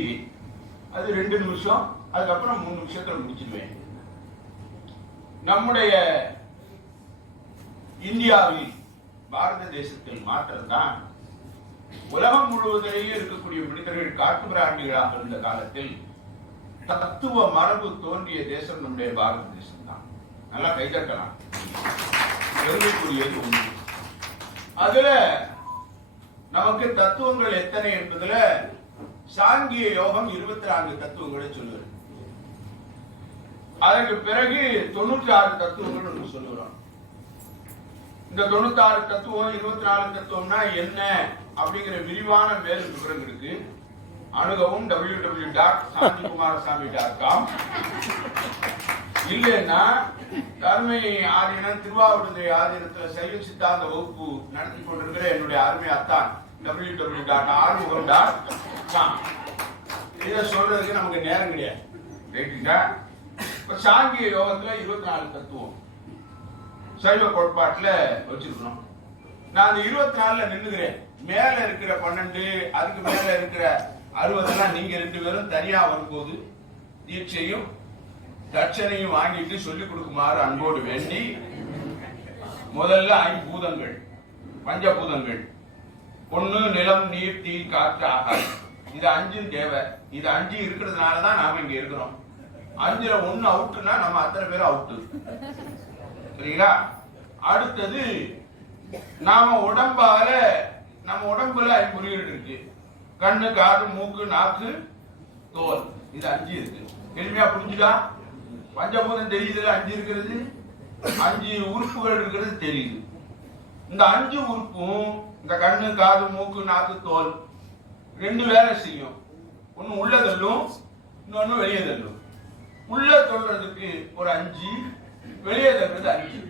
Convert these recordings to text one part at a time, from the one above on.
கிண்டிகை அது ரெண்டு நிமிஷம் அதுக்கப்புறம் மூணு நிமிஷத்துல முடிச்சிடுவேன் நம்முடைய இந்தியாவில் பாரத தேசத்தில் மாத்திரம் தான் உலகம் முழுவதிலேயே இருக்கக்கூடிய மனிதர்கள் காட்டு பிராண்டிகளாக இருந்த காலத்தில் தத்துவ மரபு தோன்றிய தேசம் நம்முடைய பாரத தேசம் தான். நல்லா கைதட்டலாம். பெருமைக்குரியது ஒன்று. அதுல நமக்கு தத்துவங்கள் எத்தனை என்பதுல சாங்கிய யோகம் இருபத்தி நான்கு தத்துவங்களை சொல்லுவார். அதற்கு பிறகு தொண்ணூற்றி ஆறு தத்துவங்கள் ஒன்று சொல்லுகிறோம் இந்த தொண்ணூத்தி ஆறு தத்துவம் இருபத்தி நாலு தத்துவம்னா என்ன அப்படிங்கிற விரிவான மேலும் இருக்கு. அணுகவும் W W dot Shanti Kumaraswamy dot com இல்லைன்னா தருமை ஆதீனம் திருவாவூர் ஆதீனத்தில் சைவ சித்தாந்த வகுப்பு நடத்தி கொண்டிருக்கிற என்னுடைய அருமை அத்தான். W W dot Arumugam dot com இதை சொல்றதுக்கு நமக்கு நேரம் கிடையாது. ரைட்டுங்களா இப்போ சாங்கிய யோகத்தில் இருபத்தி நாலு தத்துவம். சைவ கோட்பாட்டில் வச்சிருக்கணும். நான் அந்த இருபத்தி நாலில் நின்றுக்கிறேன் மேலே இருக்கிற பன்னெண்டு அதுக்கு மேலே இருக்கிற அறுபதெல்லாம் நீங்கள் ரெண்டு பேரும் தனியாக வரும்போது தீட்சையும் தட்சணையும் வாங்கிட்டு சொல்லிக் கொடுக்குமாறு அன்போடு வேண்டி முதல்ல ஐம்பூதங்கள் பஞ்சபூதங்கள். ஒன்று நிலம் நீர் தீ காற்று ஆகாயம் இது அஞ்சும் தேவை. இது அஞ்சு இருக்கிறதுனால தான் நாம இங்க இருக்கிறோம். அஞ்சுல ஒண்ணு அவுட்டுனா நம்ம அத்தனை பேரும் அவுட்டு. சரிங்களா? அடுத்தது நாம உடம்பால நம்ம உடம்புல குறியீடு இருக்கு. கண்ணு காது மூக்கு நாக்கு தோல். இது அஞ்சு இருக்கு. எளிமையா புரிஞ்சுதா? பஞ்சபூதம் தெரியுதுல அஞ்சு இருக்கிறது? அஞ்சு உறுப்புகள் இருக்கிறது தெரியுது. இந்த அஞ்சு உறுப்பும் இந்த கண்ணு காது மூக்கு நாக்கு தோல் ரெண்டு வேலை செய்யும். ஒன்னு உள்ள தள்ளும் இன்னொன்னு வெளியே தள்ளும். உள்ள சொல்றதுக்கு ஒரு அஞ்சு வெளியே தள்ளுறது அஞ்சு.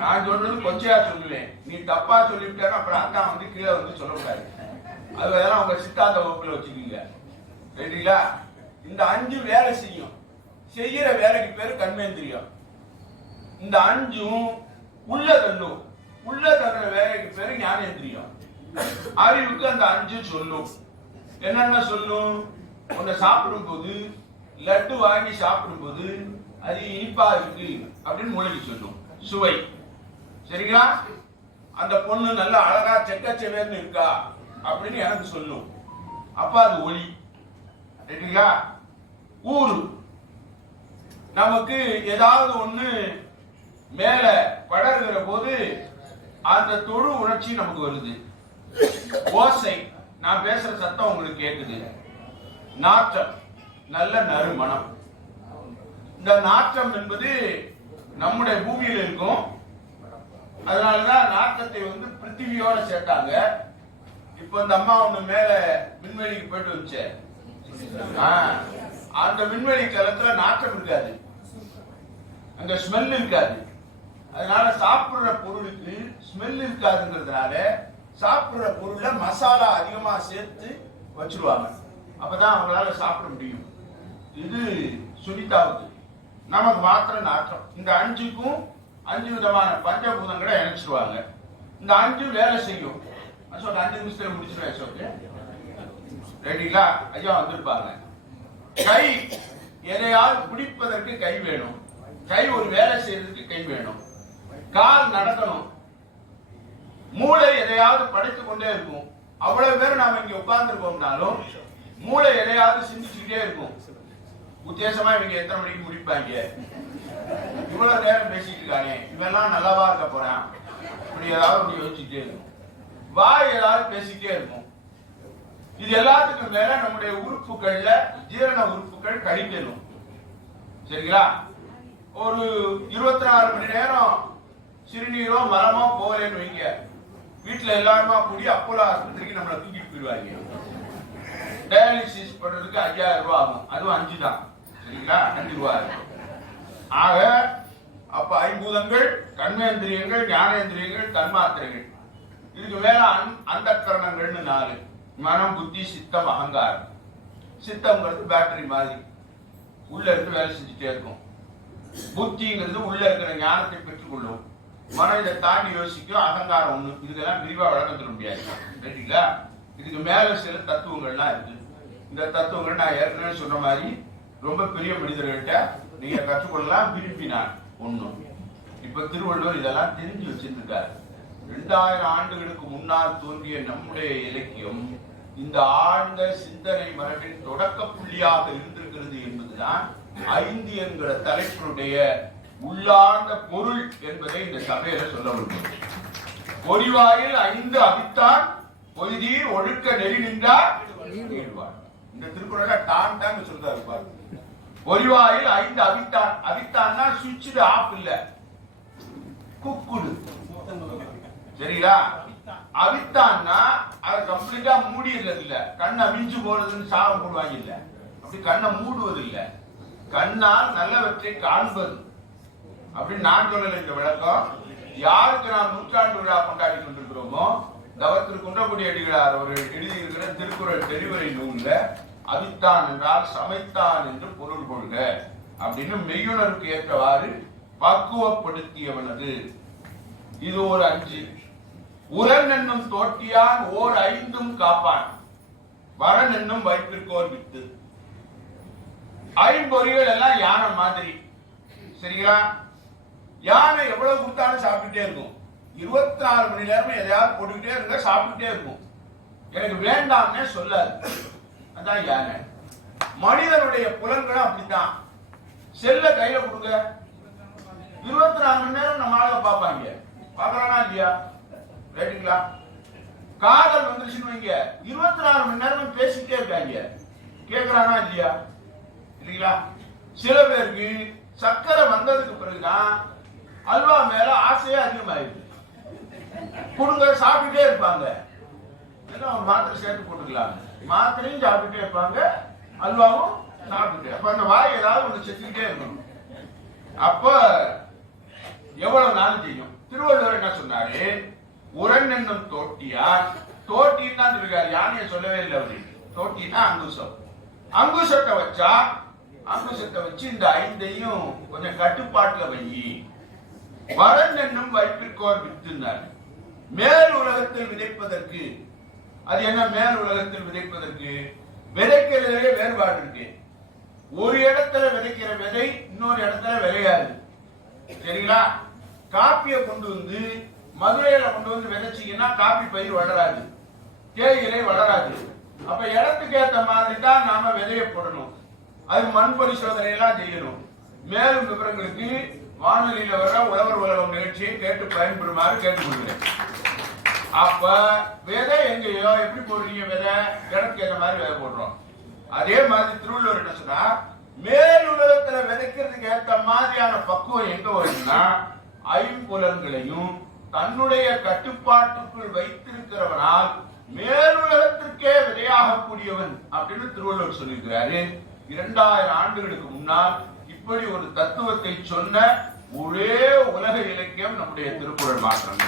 நான் சொல்றது கொச்சையா சொல்லுவேன். நீ தப்பா சொல்லிவிட்டா அப்புறம் அண்ணா வந்து கீழே வந்து சொல்லக்கூடாது. அது அதெல்லாம் உங்க சித்தாந்த வகுப்புல வச்சுக்கீங்க. சரிங்களா இந்த அஞ்சு வேலை செய்யும். செய்யற வேலைக்கு பேரு கண்மேந்திரியம். இந்த அஞ்சும் உள்ள தள்ளும். உள்ள தர்ற வேலைக்கு பேரு ஞானேந்திரியம். அறிவுக்கு அந்த அஞ்சு சொல்லும். என்னென்ன சொல்லும்? உன்னை சாப்பிடும் போது லட்டு வாங்கி சாப்பிடும் போது அது இனிப்பா இருக்கு அப்படின்னு மூளைக்கு சொல்லும். சுவை. சரிங்களா? அந்த பொண்ணு நல்ல அழகா செக்கச்செவேர்னு இருக்கா அப்படின்னு எனக்கு சொல்லும். அப்ப அது ஒளி. சரிங்களா? ஊரு நமக்கு ஏதாவது ஒண்ணு மேல படர்கிற போது அந்த தொழு உணர்ச்சி நமக்கு வருது. ஓசை நான் பேசுற சத்தம் உங்களுக்கு கேட்குது நாற்றம் நல்ல நறுமணம். இந்த நாற்றம் என்பது நம்முடைய பூமியில் இருக்கும். அதனாலதான் நாற்றத்தை வந்து பிருத்திவியோட சேர்த்தாங்க. இப்ப இந்த அம்மா ஒண்ணு மேல விண்வெளிக்கு போயிட்டு வந்துச்சு. ஆ, அந்த விண்வெளி தளத்துல நாற்றம் இருக்காது. அங்க ஸ்மெல் இருக்காது. அதனால சாப்பிடுற பொருளுக்கு ஸ்மெல் இருக்காதுங்கிறதுனால சாப்பிடுற பொருள்ல மசாலா அதிகமா சேர்த்து வச்சிருவாங்க. அப்பதான் அவங்களால சாப்பிட முடியும். இது சுனிதாவுக்கு. நமக்கு மாத்திரம் நாற்றம். இந்த அஞ்சுக்கும் அஞ்சு விதமான பஞ்சபூதங்களை இணைச்சிருவாங்க. இந்த அஞ்சு வேலை செய்யும். அசோக் அஞ்சு நிமிஷத்துல முடிச்சிருவேன் அசோக்? ரெடிங்களா? ஐயா வந்திருப்பாங்க. கை எதையாவது பிடிப்பதற்கு கை வேணும். கை ஒரு வேலை செய்யறதுக்கு கை வேணும். கால் நடக்கணும். மூளை எதையாவது படைத்துக் கொண்டே இருக்கும். அவ்வளவு பேர் நாம இங்க உட்கார்ந்துருக்கோம்னாலும் மூளை எதையாவது சிந்திச்சுக்கிட்டே இருக்கும். உத்தேசமா இவங்க எத்தனை மணிக்கு முடிப்பாங்க? இவ்வளவு நேரம் பேசிட்டு இருக்கானே. இவெல்லாம் நல்லாவா இருக்க போறான்? இப்படி ஏதாவது ஒண்ணு யோசிச்சுட்டே இருக்கும். வாய் ஏதாவது பேசிக்கிட்டே இருக்கும். இது எல்லாத்துக்கும் மேல நம்முடைய உறுப்புகள்ல ஜீரண உறுப்புகள் கழிக்கணும். சரிங்களா? ஒரு இருபத்தி நாலு மணி நேரம் சிறுநீரோ மரமோ போகலன்னு வைங்க. வீட்டுல எல்லாருமா கூடி அப்போலோ ஆஸ்பத்திரிக்கு நம்மளை தூக்கிட்டு போயிடுவாங்க. டயாலிசிஸ் பண்றதுக்கு ஐயாயிரம் ரூபாய் ஆகும். அதுவும் அஞ்சு தான் சரிங்களா? அஞ்சு ரூபாய் ஆக அப்ப ஐம்பூதங்கள் கண்மேந்திரியங்கள் ஞானேந்திரியங்கள் தன்மாத்திரைகள். இதுக்கு மேல அந்த கரணங்கள்னு நாலு. மனம் புத்தி சித்தம் அகங்காரம். சித்தம்ங்கிறது பேட்டரி மாதிரி. உள்ள இருந்து வேலை செஞ்சுட்டே இருக்கும். புத்திங்கிறது உள்ள இருக்கிற ஞானத்தை பெற்றுக்கொள்ளும். மனம் இதை தாண்டி யோசிக்கும் அகங்காரம் ஒண்ணு இதுக்கெல்லாம் விரிவா விளக்கம் முடியாது. சரிங்களா இதுக்கு மேல சில தத்துவங்கள்லாம் இருக்கு. இந்த தத்துவங்கள் நான் ஏற்கனவே சொன்ன மாதிரி ரொம்ப பெரிய மனிதர்கள்ட்ட நீங்க கற்றுக்கொள்ளலாம் விரும்பினான் ஒண்ணும் இப்ப திருவள்ளுவர் இதெல்லாம் தெரிஞ்சு வச்சிருக்காரு ரெண்டாயிரம் ஆண்டுகளுக்கு முன்னால் தோன்றிய நம்முடைய இலக்கியம் இந்த ஆழ்ந்த சிந்தனை மரபின் தொடக்க புள்ளியாக இருந்திருக்கிறது என்பதுதான் ஐந்து என்கிற தலைப்பினுடைய உள்ளார்ந்த பொருள் என்பதை இந்த சபையில சொல்ல முடியும். பொறிவாயில் ஐந்து அவித்தான் பொய்தீர் ஒழுக்க நெறி நின்றார் இந்த திருக்குறள டான் தான் சொல்றாரு பாரு. பொறிவாயில் ஐந்து அவித்தான். அவித்தான்னா சுவிட்ச் ஆஃப் இல்ல. குக்குடு. சரிங்களா? அவித்தான்னா அதை கம்ப்ளீட்டா மூடிடுறது இல்ல கண்ணை மிஞ்சு போறதுன்னு சாபம் போடுவாங்க இல்ல. அப்படி கண்ணை மூடுவது இல்ல கண்ணால் நல்லவற்றை காண்பது. அப்படின்னு நான் சொல்லல இந்த விளக்கம். யாருக்கு நாம் நூற்றாண்டு விழா கொண்டாடி கொண்டிருக்கிறோமோ தவத்திற்கு குன்றக்குடி அடிகளார் அவர்கள் எழுதியிருக்கிற திருக்குறள் தெளிவுரை நூல்ல அவித்தான் என்றால் சமைத்தான் என்று பொருள் கொள்க அப்படின்னு மெய்யுணருக்கு ஏற்றவாறு பக்குவப்படுத்தியவனது. இது ஒரு அஞ்சு. உரன் என்னும் தோட்டியான் ஓர் ஐந்தும் காப்பான். வரன் என்னும் வைப்பிற்கோர் வித்து. ஐம்பொறிகள் எல்லாம் யானை மாதிரி. சரிங்களா? யானை எவ்வளவு கொடுத்தாலும் சாப்பிட்டுட்டே இருக்கும். இருபத்தி நாலு மணி நேரமும் எதையாவது போட்டுக்கிட்டே இருங்க சாப்பிட்டுட்டே இருக்கும். எனக்கு வேண்டாம்னே சொல்லாது. அதான் யானை. மனிதனுடைய புலன்களும் அப்படித்தான். செல்ல கையில கொடுங்க. இருபத்தி நாலு மணி நேரம் நம்ம ஆளுங்க பார்ப்பாங்க. பார்க்கறானா இல்லையா? ரைட்டுங்களா காதல் வந்துருச்சுன்னு வைங்க. இருபத்தி நாலு மணி நேரம் பேசிக்கிட்டே இருக்காங்க. கேக்குறானா இல்லையா? இல்லைங்களா? சில பேருக்கு சக்கரை வந்ததுக்கு பிறகுதான் அல்வா மேல ஆசையே அதிகமாயிடுது கொடுங்க சாப்பிட்டுட்டே இருப்பாங்க. ஏன்னா மாத்திரை சேர்த்து போட்டுக்கலாம். மாத்திரையும் சாப்பிட்டுட்டே இருப்பாங்க. அல்வாவும் சாப்பிட்டுட்டு அப்ப அந்த வாய் ஏதாவது ஒண்ணு செத்துக்கிட்டே இருக்கணும். அப்ப எவ்வளவு நாள் செய்யும்? திருவள்ளுவர் என்ன சொன்னாரு? உரன் என்னும் தோட்டியார் தோட்டின்னு தான் இருக்காரு யானையை சொல்லவே இல்லை அவரு. தோட்டின்னா அங்குசம். அங்குசத்தை வச்சா அங்குசத்தை வச்சு இந்த ஐந்தையும் கொஞ்சம் கட்டுப்பாட்டுல வையி வரன் என்னும் வைப்பிற்கோர் வித்துனார் மேல் உலகத்தில் விதைப்பதற்கு அது என்ன மேல் உலகத்தில் விதைப்பதற்கு? விதைக்கிறதுலே வேறுபாடு இருக்கு. ஒரு இடத்துல விதைக்கிற விதை இன்னொரு இடத்துல விளையாது. சரிங்களா? காப்பியை கொண்டு வந்து மதுரையில கொண்டு வந்து விதைச்சீங்கன்னா காப்பி பயிர் வளராது. தேயிலை வளராது. அப்ப இடத்துக்கு ஏத்த மாதிரி தான் நாம விதைய போடணும். அது மண் பரிசோதனை எல்லாம் செய்யணும். மேலும் விவரங்களுக்கு வானொலியில் வர உழவர் உலகம் நிகழ்ச்சியை கேட்டு பயன்பெறுமாறு கேட்டுக்கொள்கிறேன். அப்ப விதை எங்கேயோ? எப்படி போடுறீங்க விதை? இடத்துக்கு ஏத்த மாதிரி விதை போடுறோம். அதே மாதிரி திருவள்ளுவர் என்ன சொன்னா மேல் உலகத்துல விதைக்கிறதுக்கு ஏத்த மாதிரியான பக்குவம் எங்க வருதுன்னா ஐம்புலன்களையும் தன்னுடைய கட்டுப்பாட்டுக்குள் வைத்திருக்கிறவனால் மேலுலகத்திற்கே விதையாகக்கூடியவன் அப்படின்னு திருவள்ளுவர் சொல்லியிருக்கிறாரு. இரண்டாயிரம் ஆண்டுகளுக்கு முன்னால் இப்படி ஒரு தத்துவத்தை சொன்ன ஒரே உலக இலக்கியம் நம்முடைய திருக்குறள் மாற்றம்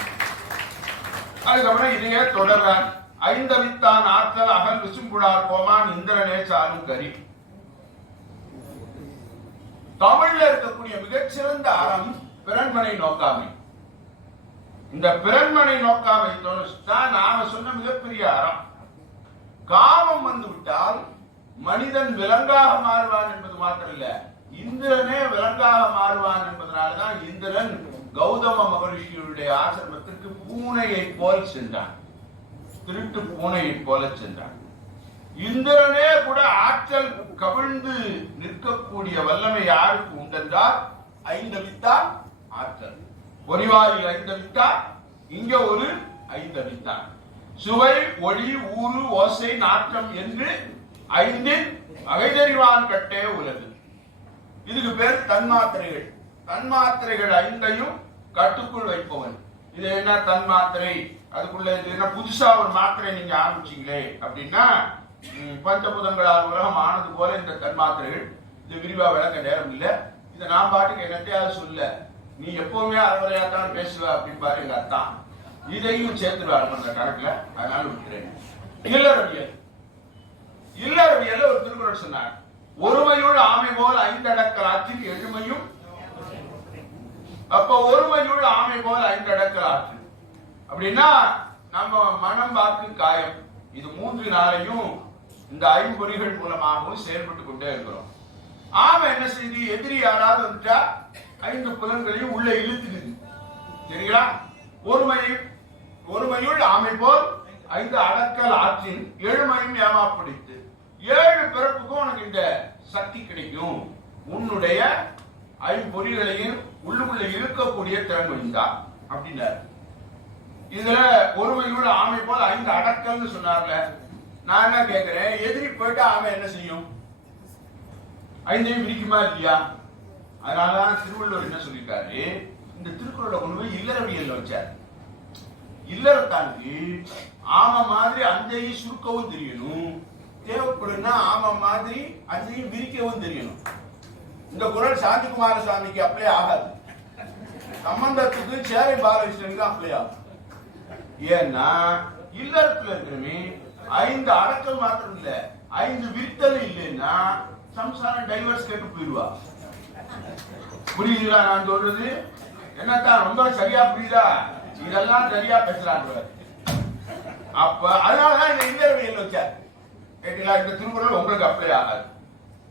அதுக்கப்புறம் இதையே தொடர்றார். ஐந்தவித்தான் ஆற்றல் அகல் விசும்புடார் கோமான் இந்திரனே சாரும் கரி. தமிழ்ல இருக்கக்கூடிய மிகச்சிறந்த அறம் பிறன்மனை நோக்காமை. இந்த பிறன்மனை நோக்காமை தான் நாம சொன்ன மிகப்பெரிய அறம். காமம் வந்து விட்டால் மனிதன் விலங்காக மாறுவான் என்பது மாத்திரம் இல்ல இந்திரனே விலங்காக மாறுவான் என்பதனால்தான் இந்திரன் கௌதம மகரிஷியுடைய ஆசிரமத்திற்கு பூனையை போல் சென்றான். திருட்டு பூனையை போல சென்றான். இந்திரனே கூட ஆற்றல் கவிழ்ந்து நிற்கக்கூடிய வல்லமை யாருக்கு உண்டென்றால் ஐந்தவித்தான் ஆற்றல். பொறிவாயில் ஐந்தவித்தான் இங்க ஒரு ஐந்தவித்தான் சுவை ஒளி ஊறு ஓசை நாற்றம் என்று ஐந்தின் வகைதறிவான் கட்டே உலகு. இதுக்கு பேர் தன்மாத்திரைகள். தன்மாத்திரைகள் ஐந்தையும் கட்டுக்குள் வைப்பவன். இது என்ன தன்மாத்திரை? அதுக்குள்ள இது என்ன புதுசா ஒரு மாத்திரை நீங்க ஆரம்பிச்சீங்களே அப்படின்னா பஞ்சபுதங்களால் உலகம் ஆனது போல இந்த தன்மாத்திரைகள் இது விரிவா விளக்க நேரம் இல்லை. இதை நான் பாட்டுக்கு என்னத்தையாவது சொல்ல. நீ எப்பவுமே அறவரையா தான் பேசுவ அப்படின்னு எங்க அத்தான் இதையும் சேர்த்துருவாரு அந்த கணக்குல அதனால விட்டுறேன். இல்லறவியல். இல்லறவியல்ல ஒரு திருக்குறள் சொன்னாங்க. ஒருமையுள் ஆமை போல் ஐந்தடக்கல் ஆற்றில் எழுமையும் அப்ப ஒருமையுள் ஆமை போல் ஐந்தடக்கல் ஆற்று. அப்படின்னா நம்ம மனம் வாக்கு காயம் இது மூன்று நாளையும் இந்த ஐம்பொறிகள் மூலமாகவும் செயல்பட்டு கொண்டே இருக்கிறோம். ஆமை என்ன செய்து எதிரி யாராவது வந்துட்டா ஐந்து புலன்களையும் உள்ள இழுத்துக்குது. சரிங்களா? ஒருமை ஒருமையுள் ஆமை போல் ஐந்து அடக்கல் ஆற்றின் ஏழுமையும் ஏமாப்பிடித்து ஏழு பிறப்புக்கும் உனக்கு இந்த சக்தி கிடைக்கும். உன்னுடைய ஐம்பொறிகளையும் உள்ளுக்குள்ள இழுக்கக்கூடிய திறன் வந்தா அப்படின்னாரு. இதுல ஒருமையுள்ள ஆமை போல ஐந்து அடக்கம்னு சொன்னார்ல. நான் என்ன கேட்கிறேன் எதிரி போயிட்டு ஆமை என்ன செய்யும்? ஐந்தையும் விரிக்குமா இல்லையா? அதனாலதான் திருவள்ளுவர் என்ன சொல்லியிருக்காரு இந்த திருக்குறளை கொண்டு போய் இல்லறவியல்ல வச்சார். இல்லறத்தானுக்கு ஆமை மாதிரி அஞ்சையும் சுருக்கவும் தெரியணும். தேவைப்படுன்னா ஆமா மாதிரி அதையும் விரிக்கவும் தெரியணும். இந்த குரல் சாந்திகுமார சாமிக்கு அப்ளை ஆகாது. சம்பந்தத்துக்கு சேரி பாலகிருஷ்ணனுக்கு அப்ளை ஆகும். ஏன்னா இல்லறத்துல இருக்கிறமே ஐந்து அடக்கல் மாத்திரம் இல்ல ஐந்து விரித்தல் இல்லைன்னா சம்சாரம் டைவர்ஸ் கேட்டு போயிடுவா. புரியுதுங்களா நான் சொல்றது? என்னத்தான் ரொம்ப சரியா புரியுதா? இதெல்லாம் சரியா பேசுறாங்க அப்ப அதனாலதான் இந்த இல்லறவியல் வச்சார். கேட்டீங்களா இந்த திருக்குறள் உங்களுக்கு அப்ளை ஆகாது.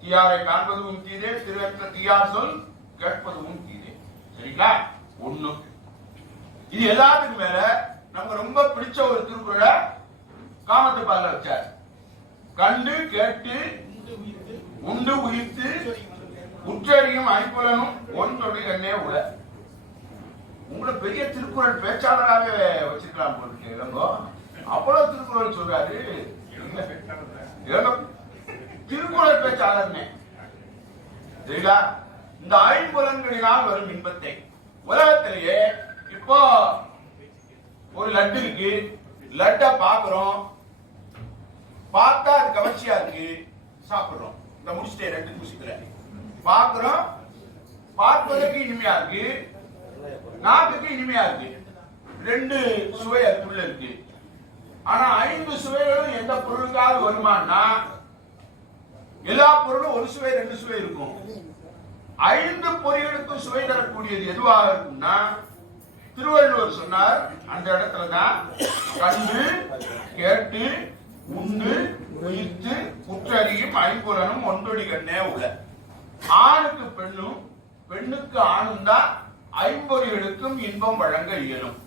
தீயாரை காண்பதும் தீதே திருவற்ற தீயார் சொல் கேட்பதும் தீதே சரிங்களா? ஒண்ணு. இது எல்லாத்துக்கும் மேல நமக்கு ரொம்ப பிடிச்ச ஒரு திருக்குறளை காமத்து பால்ல வச்சார். கண்டு கேட்டு உண்டு உயிர்த்து உற்றறியும் ஐம்புலனும் ஒன்றொடு கண்ணே உல உங்களை பெரிய திருக்குறள் பேச்சாளராகவே வச்சிருக்கலாம் போல இருக்கு இளங்கோ அவ்வளவு திருக்குறள் சொல்றாரு திருக்குறள் பேச்சாளர்னே. சரிங்களா? இந்த ஐம்புலன்களினால் வரும் இன்பத்தை உலகத்திலேயே இப்போ ஒரு லட்டு இருக்கு. லட்ட பாக்குறோம் பார்த்தா அது கவர்ச்சியா இருக்கு. சாப்பிடுறோம். இந்த முடிச்சிட்டே ரெண்டு நிமிஷத்துல. பாக்குறோம் பார்ப்பதற்கு இனிமையா இருக்கு. நாக்குக்கு இனிமையா இருக்கு. ரெண்டு சுவை அதுக்குள்ள இருக்கு. ஆனா ஐந்து சுவைகளும் எந்த பொருளுக்காவது வருமானா எல்லா பொருளும் ஒரு சுவை ரெண்டு சுவை இருக்கும். ஐந்து பொறிகளுக்கும் சுவை தரக்கூடியது எதுவாக இருக்கும்னா திருவள்ளுவர் சொன்னார் அந்த இடத்துல தான் கண்டு கேட்டு உண்டு உயிர்த்து குற்றறியும் ஐம்புலனும் ஒன்றொடி கண்ணே உள்ள ஆணுக்கு பெண்ணும் பெண்ணுக்கு ஆணும் தான் ஐம்பொறிகளுக்கும் இன்பம் வழங்க இயலும்.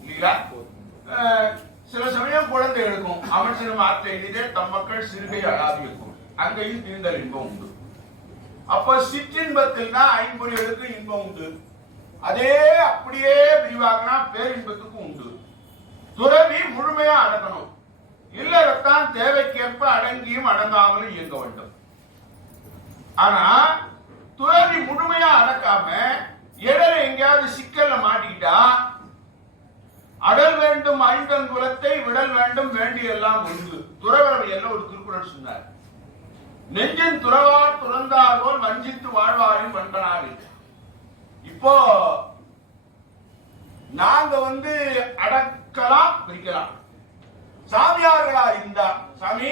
இல்லைங்களா அஹ், சில சமயம் குழந்தை எடுக்கும். அவன் சில வார்த்தை எழுதே தம் மக்கள் சிறுகை அழாது இருக்கும். அங்கேயும் தீண்டல் இன்பம் உண்டு. அப்ப சிற்றின்பத்தில் தான் ஐம்பொறிகளுக்கு இன்பம் உண்டு. அதே அப்படியே விரிவாக்கினா பேரின்பத்துக்கு உண்டு. துறவி முழுமையா அடங்கணும் இல்லறத்தான் தேவைக்கேற்ப அடங்கியும் அடங்காமலும் இயங்க வேண்டும். ஆனா துறவி முழுமையா அடக்காம இடையில எங்கேயாவது சிக்கல்ல மாட்டிக்கிட்டா அடல் வேண்டும் ஐந்தன் குலத்தை விடல் வேண்டும் வேண்டியெல்லாம் உண்டு. துறவரவையல்ல ஒரு திருக்குறள் சொன்னார்? நெஞ்சின் துறவார் துறந்தார் போல் வஞ்சித்து வாழ்வாரின் வன்பனாரி இப்போ நாங்க வந்து அடக்கலாம் பிரிக்கலாம். சாமியார்களா இருந்தா சாமி?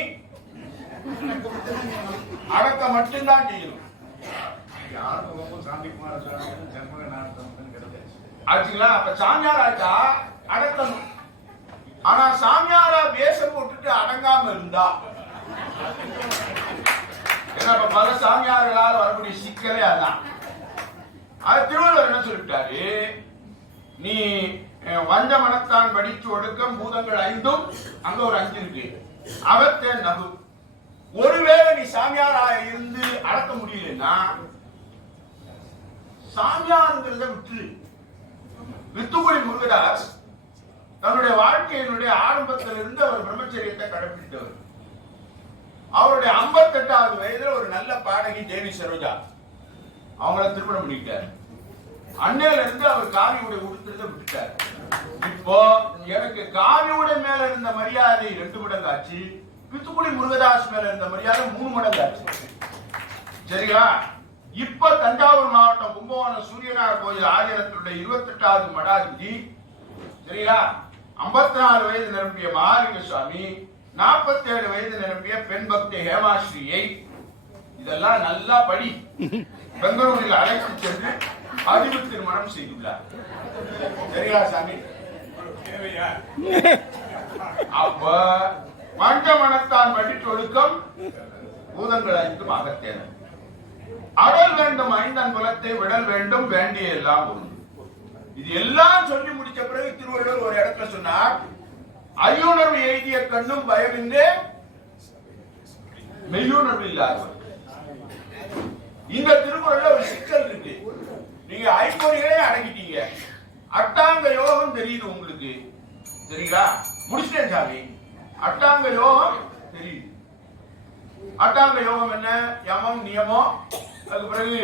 அடக்க மட்டும்தான் செய்யணும். ஜன்மக நாட்டம் கிடையாது. ஆச்சுங்களா? அப்ப சாமியார் ஆச்சா? அடக்கணும் ஆனா சாமியாரா வேஷம் போட்டுட்டு அடங்காம இருந்தா. ஏன்னா இப்ப பல சாமியார்களால் வரக்கூடிய சிக்கலே அதான். அது திருவள்ளுவர் என்ன சொல்லிட்டாரு? நீ வந்த மனத்தான் படித்து ஒடுக்கம் பூதங்கள் ஐந்தும் அங்க ஒரு அஞ்சு இருக்கு. அவத்தே நகு. ஒருவேளை நீ சாமியாராக இருந்து அடக்க முடியலன்னா சாமியாருங்கிறத விட்டுரு. வித்துக்குடி முருகதாஸ் தன்னுடைய வாழ்க்கையினுடைய ஆரம்பத்திலிருந்து அவர் பிரம்மச்சரியத்தை கடைபிடித்தவர் அவருடைய 58வது வயதுல ஒரு நல்ல பாடகி தேவி சரோஜா. அவங்கள திருமணம் பண்ணிட்டார் அன்னையில இருந்து அவர் காவி உடை உடுத்துறத விட்டுட்டார். இப்போ எனக்கு காவி உடை மேல இருந்த மரியாதை ரெண்டு மடங்கு ஆச்சு. வித்துக்குடி முருகதாஸ் மேல இருந்த மரியாதை மூணு மடங்கு ஆச்சு. சரிங்களா இப்ப தஞ்சாவூர் மாவட்டம் கும்பகோணம் சூரியனார் கோயில் ஆயிரத்தினுடைய இருபத்தி எட்டாவது மடாதிபதி. சரிங்களா ஐம்பத்தி நாலு வயது நிரம்பிய மகாலிங்க சுவாமி நாற்பத்தி ஏழு வயது நிரம்பிய பெண் பக்தி ஹேமாஸ்ரீயை இதெல்லாம் நல்லா படி. பெங்களூரில் அழைத்து சென்று அறிவு திருமணம் செய்துள்ளார். சரிங்களா சாமி? அப்ப பஞ்ச மனத்தான் வழிட்டு ஒழுக்கம் பூதங்கள் ஐந்தும் அகத்தேன. அடல் வேண்டும் ஐந்தன் குலத்தை விடல் வேண்டும் வேண்டிய எல்லாம் உண்டு. இது எல்லாம் சொல்லி முடிச்ச பிறகு திருவள்ளுவர் ஒரு இடத்துல சொன்னார் ஐயுணர்வு எய்திய கண்ணும் பயமின்றே மெய்யுணர்வு இல்லாதவர். இந்த திருக்குறள்ல ஒரு சிக்கல் இருக்கு. நீங்க ஐம்பொறிகளே அடங்கிட்டீங்க அட்டாங்க யோகம் தெரியுது உங்களுக்கு. சரிங்களா முடிச்சிட்டேன் சாமி. அட்டாங்க யோகம் தெரியுது. அட்டாங்க யோகம் என்ன? யமம் நியமம். அதுக்கு பிறகு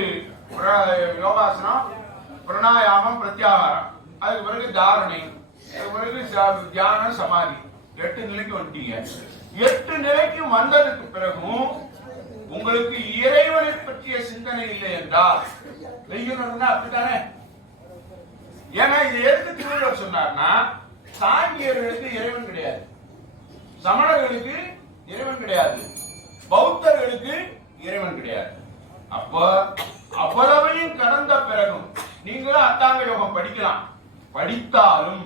யோகாசனம். பிரணாயாமம் பிரத்யாகாரம். அதுக்கு பிறகு தாரணை அதுக்கு பிறகு தியானம் சமாதி. எட்டு நிலைக்கு வந்துட்டீங்க. எட்டு நிலைக்கு வந்ததுக்கு பிறகும் உங்களுக்கு இறைவனை பற்றிய சிந்தனை இல்லை என்றால் வெய்யணும்னா அப்படித்தானே? ஏன்னா இது எதுக்கு திருவள்ளுவர் சொன்னார்னா சாங்கியர்களுக்கு இறைவன் கிடையாது. சமணர்களுக்கு இறைவன் கிடையாது. பௌத்தர்களுக்கு இறைவன் கிடையாது. அப்ப அவ்வளவையும் கடந்த பிறகும் நீங்களும் அத்தாங்க யோகம் படிக்கலாம். படித்தாலும்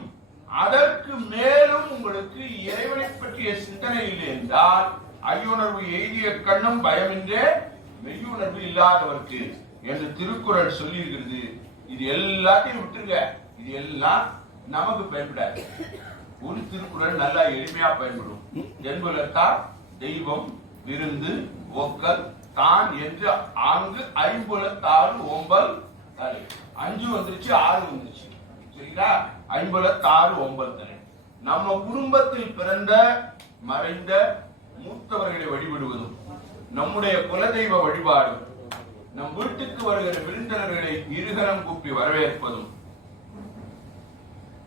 அதற்கு மேலும் உங்களுக்கு இறைவனை பற்றிய சிந்தனை இல்லை என்றால் ஐயுணர்வு எய்திய கண்ணும் பயமின்றே மெய்யுணர்வு இல்லாதவர்க்கு என்று திருக்குறள் சொல்லி இருக்கிறது இது எல்லாத்தையும் விட்டுருங்க. இது எல்லாம் நமக்கு பயன்படாது. ஒரு திருக்குறள் நல்லா எளிமையா பயன்படும். என்பதற்கால் தெய்வம் விருந்து ஒக்கல் தான் என்று ஆங்கு ஐம்புலத்தாறு ஒம்பல் அஞ்சு வந்துருச்சு ஆறு வந்துருச்சு. சரிங்களா? ஐம்புலத்தாறு ஒன்பது நம்ம குடும்பத்தில் பிறந்த மறைந்த மூத்தவர்களை வழிபடுவதும் நம்முடைய குலதெய்வ வழிபாடு நம் வீட்டுக்கு வருகிற விருந்தினர்களை இருகரம் கூப்பி வரவேற்பதும்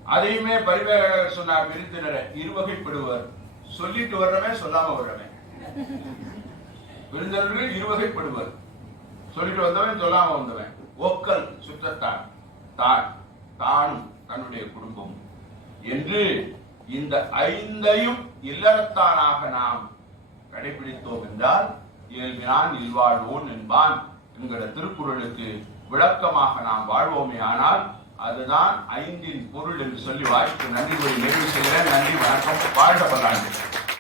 அதையுமே பரிவேரகர் சொன்னார் விருந்தினரை இருவகைப்படுவர். சொல்லிட்டு வர்றவன் சொல்லாம வர்றவன். விருந்தினர்கள் இருவகைப்படுவர். சொல்லிட்டு வந்தவன் சொல்லாம வந்தவன். ஓக்கல் சுற்றத்தான். தான் தானும் தன்னுடைய குடும்பம் என்று இந்த ஐந்தையும் இல்லறத்தானாக நாம் கடைபிடித்தோம் என்றால் இயல்பினான் இல்வாழ்வோன் என்பான் என்கிற திருக்குறளுக்கு விளக்கமாக நாம் வாழ்வோமே. ஆனால் அதுதான் ஐந்தின் பொருள் என்று சொல்லி வாய்ப்பு நன்றி கூறி நிறைவு செய்கிறேன். நன்றி வணக்கம். வாழ்க பல்லாண்டு